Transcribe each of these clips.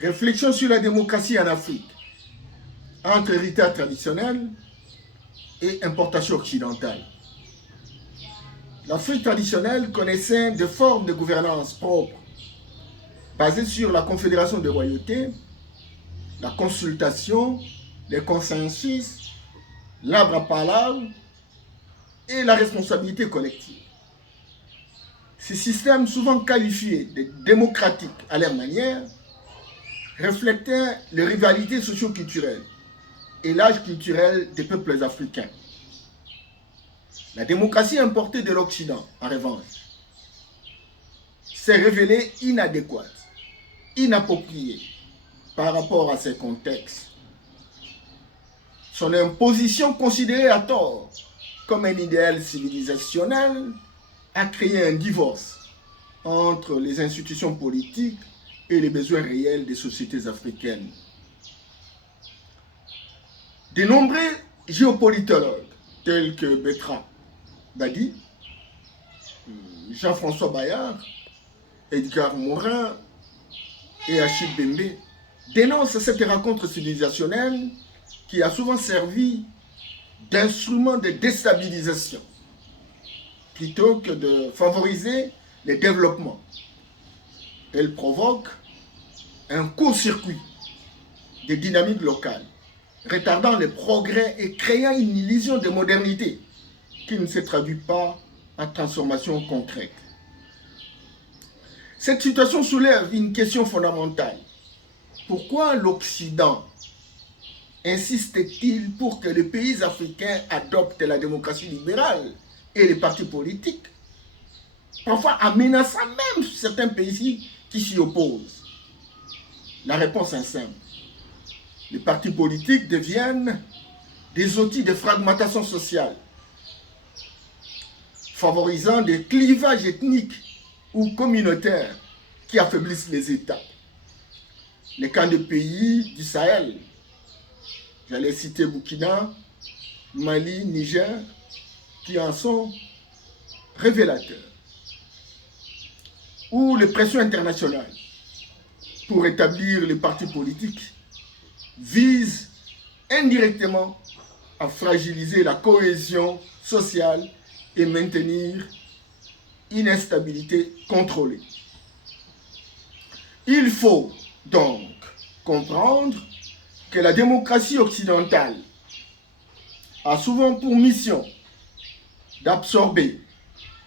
Réflexion sur la démocratie en Afrique, entre héritage traditionnel et importation occidentale. L'Afrique traditionnelle connaissait des formes de gouvernance propres, basées sur la confédération des royautés, la consultation, les consensus, l'arbre à palabre et la responsabilité collective. Ces systèmes, souvent qualifiés de démocratiques à leur manière, reflétaient les rivalités socio-culturelles et l'âge culturel des peuples africains. La démocratie importée de l'Occident, en revanche, s'est révélée inadéquate, inappropriée par rapport à ces contextes. Son imposition, considérée à tort comme un idéal civilisationnel, a créé un divorce entre les institutions politiques et les besoins réels des sociétés africaines. De nombreux géopolitologues, tels que Bertrand Badi, Jean-François Bayard, Edgar Morin et Achille Bembe, dénoncent cette rencontre civilisationnelle qui a souvent servi d'instrument de déstabilisation plutôt que de favoriser le développement. Elle provoque un court-circuit des dynamiques locales, retardant les progrès et créant une illusion de modernité qui ne se traduit pas en transformation concrète. Cette situation soulève une question fondamentale. Pourquoi l'Occident insiste-t-il pour que les pays africains adoptent la démocratie libérale et les partis politiques, parfois en menaçant même certains pays qui s'y opposent? La réponse est simple. Les partis politiques deviennent des outils de fragmentation sociale, favorisant des clivages ethniques ou communautaires qui affaiblissent les États. Les cas de pays du Sahel, j'allais citer Burkina, Mali, Niger, qui en sont révélateurs. Ou les pressions internationales pour établir les partis politiques visent indirectement à fragiliser la cohésion sociale et maintenir une instabilité contrôlée. Il faut donc comprendre que la démocratie occidentale a souvent pour mission d'absorber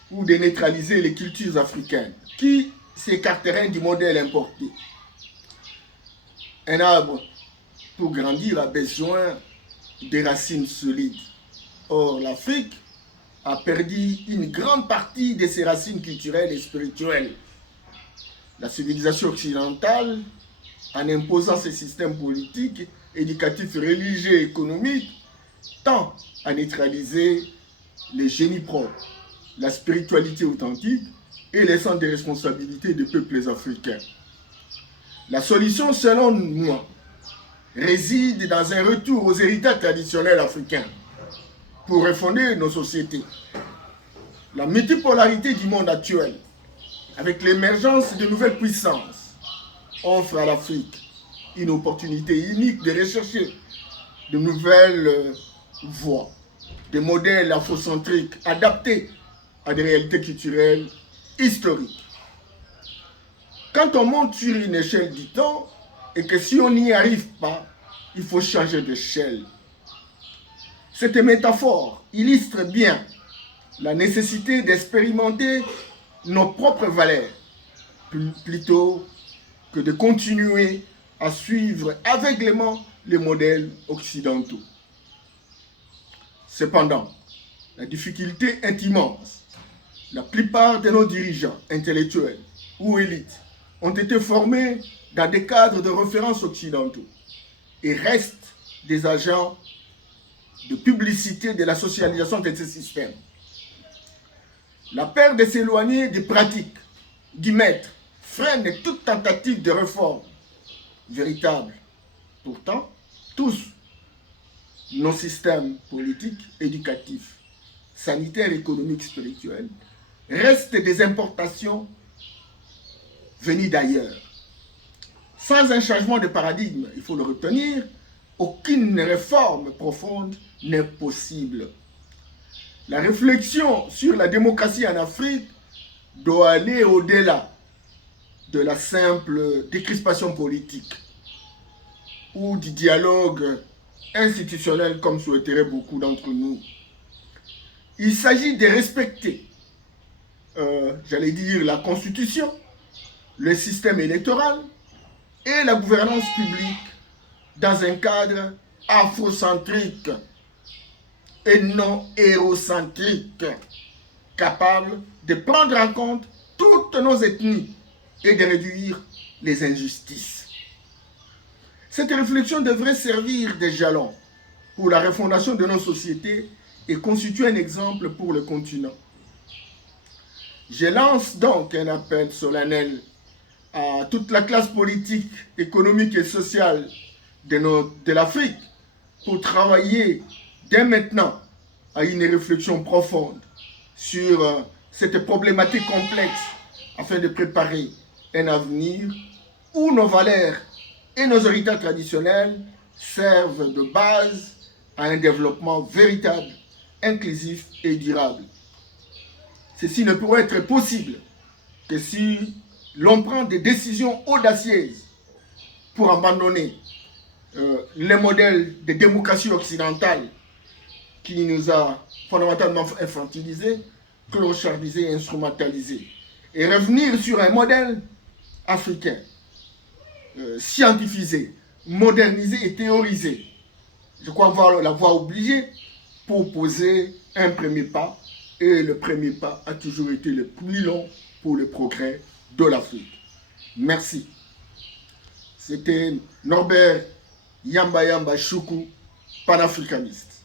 ou de neutraliser les cultures africaines qui s'écarteraient du modèle importé. Un arbre, pour grandir, a besoin de racines solides. Or, l'Afrique a perdu une grande partie de ses racines culturelles et spirituelles. La civilisation occidentale, en imposant ses systèmes politiques, éducatifs, religieux et économiques, tend à neutraliser les génies propres, la spiritualité authentique et les centres de responsabilité des peuples africains. La solution, selon moi, réside dans un retour aux héritages traditionnels africains pour refonder nos sociétés. La multipolarité du monde actuel, avec l'émergence de nouvelles puissances, offre à l'Afrique une opportunité unique de rechercher de nouvelles voies, des modèles afrocentriques adaptés à des réalités culturelles historiques. Quand on monte sur une échelle du temps, et que si on n'y arrive pas, il faut changer d'échelle. Cette métaphore illustre bien la nécessité d'expérimenter nos propres valeurs, plutôt que de continuer à suivre aveuglément les modèles occidentaux. Cependant, la difficulté est immense. La plupart de nos dirigeants intellectuels ou élites ont été formés dans des cadres de référence occidentaux et restent des agents de publicité de la socialisation de ces systèmes. La peur de s'éloigner des pratiques du maître freine toute tentative de réforme véritable. Pourtant, tous nos systèmes politiques, éducatifs, sanitaires, économiques, spirituels restent des importations venues d'ailleurs. Sans un changement de paradigme, il faut le retenir, aucune réforme profonde n'est possible. La réflexion sur la démocratie en Afrique doit aller au-delà de la simple décrispation politique ou du dialogue institutionnel comme souhaiteraient beaucoup d'entre nous. Il s'agit de respecter, j'allais dire, la Constitution, le système électoral et la gouvernance publique dans un cadre afrocentrique et non hérocentrique, capable de prendre en compte toutes nos ethnies et de réduire les injustices. Cette réflexion devrait servir de jalon pour la refondation de nos sociétés et constituer un exemple pour le continent. Je lance donc un appel solennel à toute la classe politique, économique et sociale de l'Afrique pour travailler dès maintenant à une réflexion profonde sur cette problématique complexe afin de préparer un avenir où nos valeurs et nos héritages traditionnels servent de base à un développement véritable, inclusif et durable. Ceci ne pourrait être possible que si l'on prend des décisions audacieuses pour abandonner les modèles de démocratie occidentale qui nous a fondamentalement infantilisés, clochardisés et instrumentalisés, et revenir sur un modèle africain, scientifisé, modernisé et théorisé. Je crois voir la voie obligée pour poser un premier pas, et le premier pas a toujours été le plus long pour le progrès de l'Afrique. Merci. C'était Norbert Yamba Yamba Choukou, panafricaniste.